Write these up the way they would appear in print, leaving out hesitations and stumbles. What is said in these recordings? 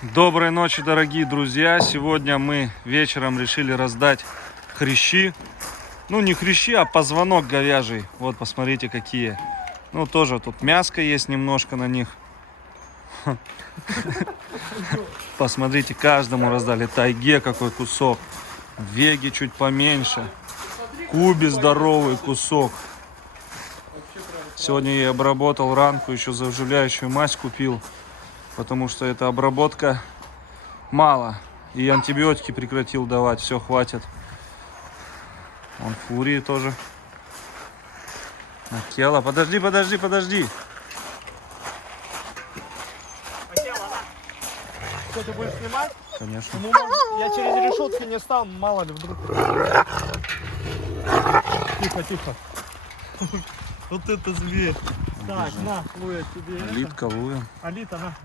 Доброй ночи, дорогие друзья! Сегодня мы вечером решили раздать хрящи. Ну, не хрящи, а позвонок говяжий. Вот, посмотрите, какие. Ну, тоже тут мяско есть немножко на них. Посмотрите, каждому раздали. Тайге какой кусок. Веги чуть поменьше. Кубе здоровый кусок. Сегодня я обработал ранку, еще заживляющую мазь купил. Потому что эта обработка мало. И антибиотики прекратил давать. Все, хватит. Вон фурии тоже. Акела. Подожди. Что, ты будешь снимать? Конечно. Ну, я через решетки не стану, мало ли вдруг. Тихо. Вот это зверь. Так, на, Луя, тебе. Литка, Луя. Алита, на.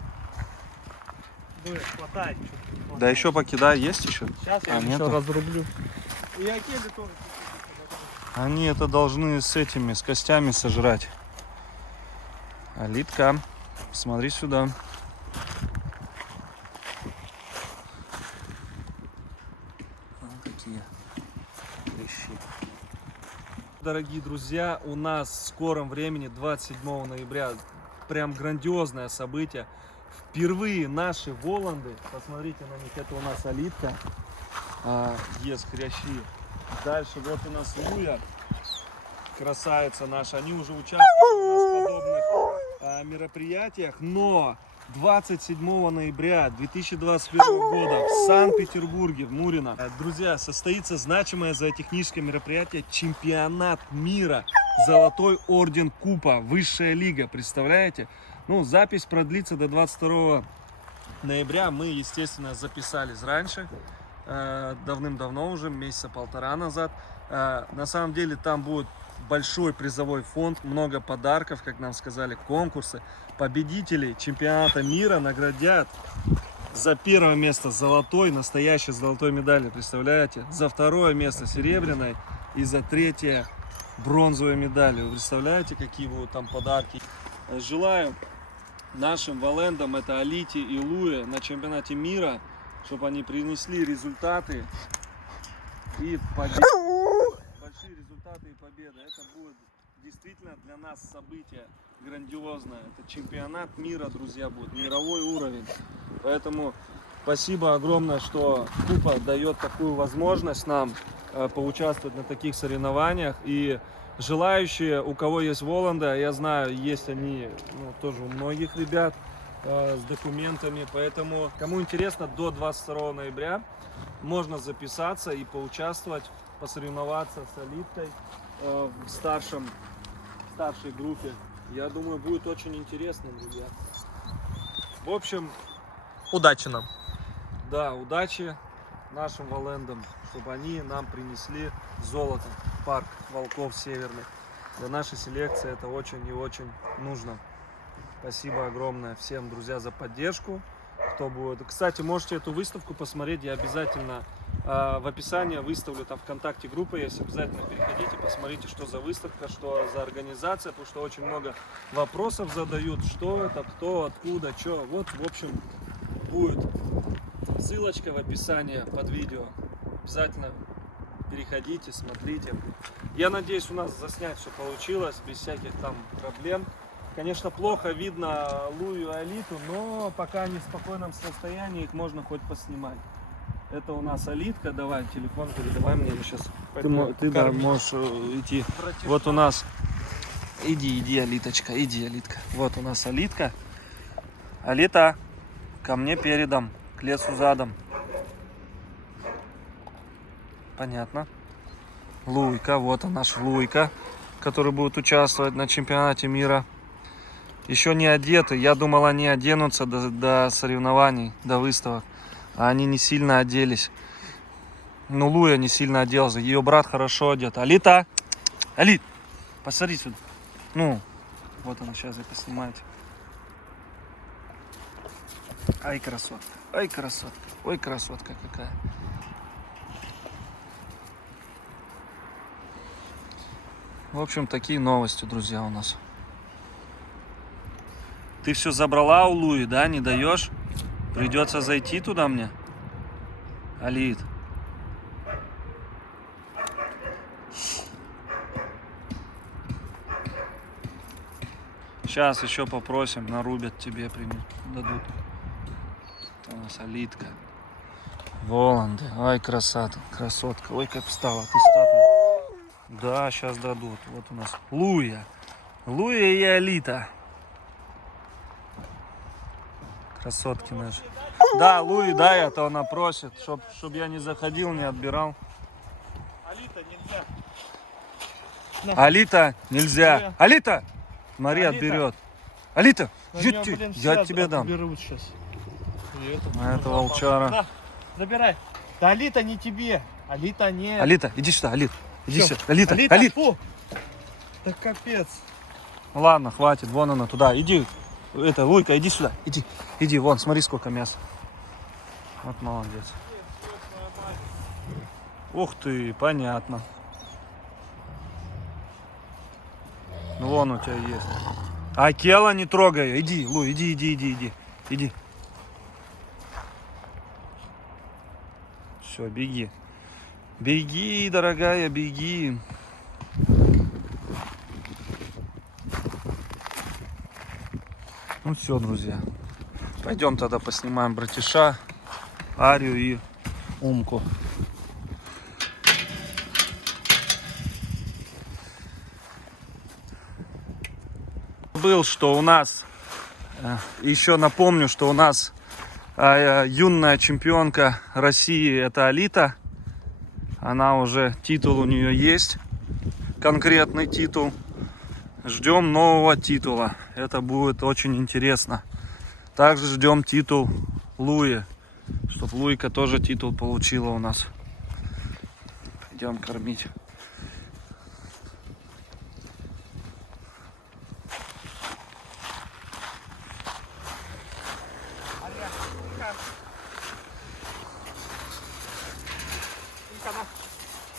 Луя, хватай. Да еще покидай, есть еще? Сейчас я нету? еще разрублю. И Акели тоже. Они это должны с этими, с костями сожрать. Алитка, смотри сюда. Какие хрящи. Дорогие друзья, у нас в скором времени, 27 ноября, прям грандиозное событие. Впервые наши воланды, посмотрите на них, это у нас Алитка, ест хрящи. Дальше вот у нас Луя, красавица наша, они уже участвуют в подобных мероприятиях, но 27 ноября 2021 года в Санкт-Петербурге, в Мурино, друзья, состоится значимое зоотехническое мероприятие чемпионат мира Золотой орден Купа, высшая лига, представляете? Ну, запись продлится до 22 ноября, мы, естественно, записались раньше, давным-давно уже, месяца полтора назад. На самом деле там будет большой призовой фонд, много подарков, как нам сказали, конкурсы. Победителей чемпионата мира наградят за первое место золотой, настоящей золотой медали, представляете? За второе место серебряной и за третье бронзовой медали. Вы представляете, какие будут там подарки? Желаю нашим волендам, это Алите и Луе, на чемпионате мира, чтобы они принесли результаты и победы. Большие результаты и победы. Это будет действительно для нас событие грандиозное. Это чемпионат мира, друзья, будет мировой уровень. Поэтому спасибо огромное, что Купа дает такую возможность нам поучаствовать на таких соревнованиях. И желающие, у кого есть воланды, я знаю, есть они тоже у многих ребят с документами. Поэтому, кому интересно, до 22 ноября можно записаться и поучаствовать, посоревноваться с Алиткой в старшей группе. Я думаю, будет очень интересно, друзья. В общем, Удачи нам. да, удачи нашим волендам, чтобы они нам принесли золото в парк волков северных. Для нашей селекции это очень и очень нужно. Спасибо огромное всем, друзья, за поддержку. Кто будет. Кстати, можете эту выставку посмотреть. Я обязательно в описании выставлю, там ВКонтакте группа есть. Обязательно переходите, посмотрите, что за выставка, что за организация, потому что очень много вопросов задают. Что это, кто, откуда, что. Вот, в общем, будет ссылочка в описании под видео. Обязательно переходите, смотрите. Я надеюсь, у нас заснять все получилось, без всяких там проблем. Конечно, плохо видно Лую и Алиту, но пока они в спокойном состоянии, их можно хоть поснимать. Это у нас Алитка. Давай, телефон передавай мне сейчас. Ты да, можешь идти. Вот у нас... Иди, Алиточка, иди, Алитка. Вот у нас Алитка. Алита, ко мне передом, к лесу задом. Понятно. Луйка, вот он наш Луйка, который будет участвовать на чемпионате мира. Еще не одеты. Я думал, они оденутся до соревнований, до выставок. А они не сильно оделись. Ну, Луя не сильно оделся. Ее брат хорошо одет. Алита! Алит! Посмотри сюда. Ну, вот она сейчас это снимает. Ай, красотка. Ай, красотка. Ой, красотка какая. В общем, такие новости, друзья, у нас. Ты все забрала у Луи, да? Не даешь? Придется зайти туда мне? Алит. Сейчас еще попросим, нарубят тебе, дадут. Это у нас Алитка. Воланды. Ай, красотка. Ой, как встала. Ты статная. Да, сейчас дадут. Вот у нас Луя. Луя и Алита. Красотки наши. Да, Луи, дай, а то она просит, чтоб я не заходил, не отбирал. Алита нельзя. Алита нельзя. Луя. Алита! Смотри, Алита. отберет. Алита, На я, неё, блин, я все тебе дам. отберут сейчас. И это, А это ну, волчара. на, забирай. Да Алита не тебе. Алита не. Алита, иди сюда, Алит. Иди Всё. сюда. Алита, Алита, Алит. фу. Да капец. Ладно, хватит, вон она туда. Иди. Это, Луйка, иди сюда. Иди. Иди, вон, смотри, сколько мяса. Вот молодец. Ух ты, понятно. Ну вон у тебя есть. А Кела не трогай. Иди, Лу, иди. Все, беги. Беги, дорогая, беги. Ну все, друзья. Пойдем тогда поснимаем братиша, Арию и Умку. Был, что у нас, еще напомню, что у нас юная чемпионка России, это Алита. Она уже, титул у нее есть, конкретный титул. Ждем нового титула, это будет очень интересно. Также ждем титул Луи, чтобы Луйка тоже титул получила у нас. Идем кормить.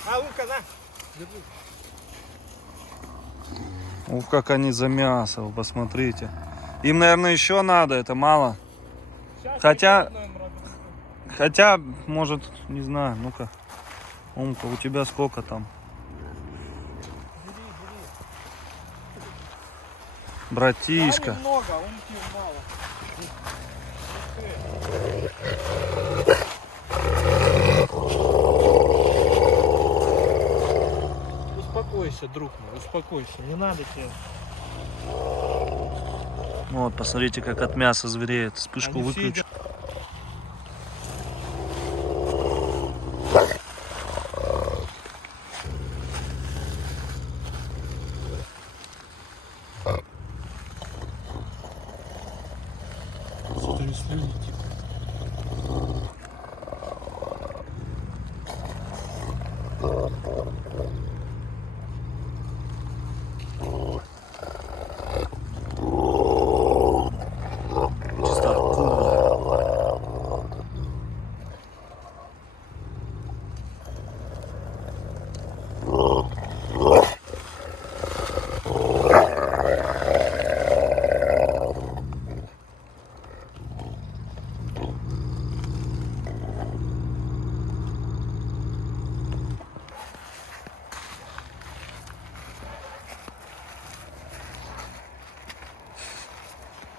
Умка, на. Держи. Ух, как они за мясо, вы посмотрите. Им, наверное, еще надо, это мало. Сейчас Хотя- еще одной им разрежу. Хотя, может, не знаю, ну-ка. Умка, у тебя сколько там? Бери. Братишка. Да, немного, умки мало. Успокойся, друг мой, успокойся, не надо тебе. Вот, посмотрите, как от мяса звереет. Вспышку Они все выключу. Смотри, слюни типа. Чисто акула.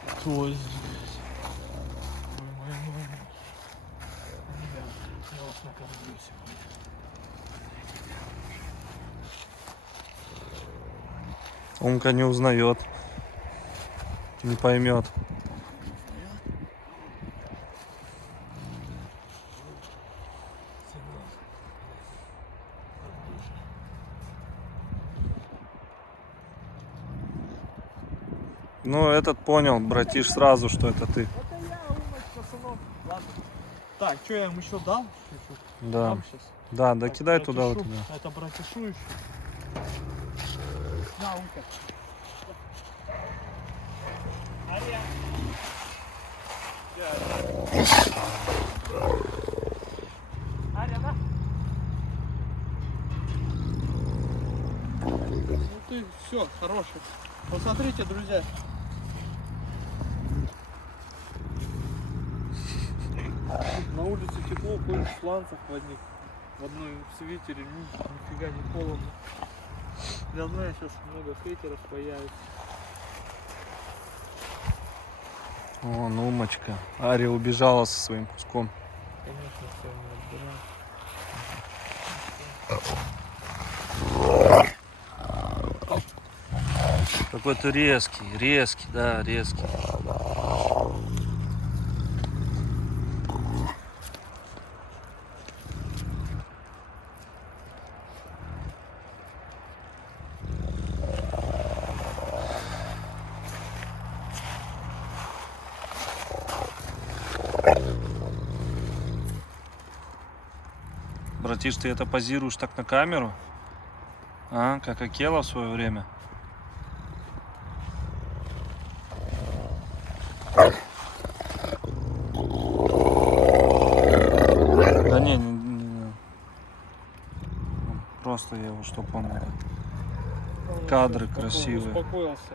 Кто здесь? Ой. Я вас накормлю сегодня. Умка не узнает. Не поймет. Ну, этот понял, братиш, сразу, что это ты. Это я, умочка, сынок. Ладно. Так, что я им еще дал? Чуть-чуть. Да. Дам сейчас. Да, да, Так, кидай туда вот братишу. туда. Это братишу еще. На, умка. Ария. Ария, на. Ну ты, все, хороший. Посмотрите, друзья. На улице тепло, ходишь в сланцах в одних, в одной свитере, ну, нифига не холодно. Я знаю, сейчас много хейтеров появится. О, Умочка. Ария убежала со своим куском. Конечно, все не отбираю. Какой-то резкий, да, резкий. Братиш, ты это позируешь так на камеру? А, как Акела в свое время? Да не. Просто я вот что помню. Кадры красивые. Успокоился.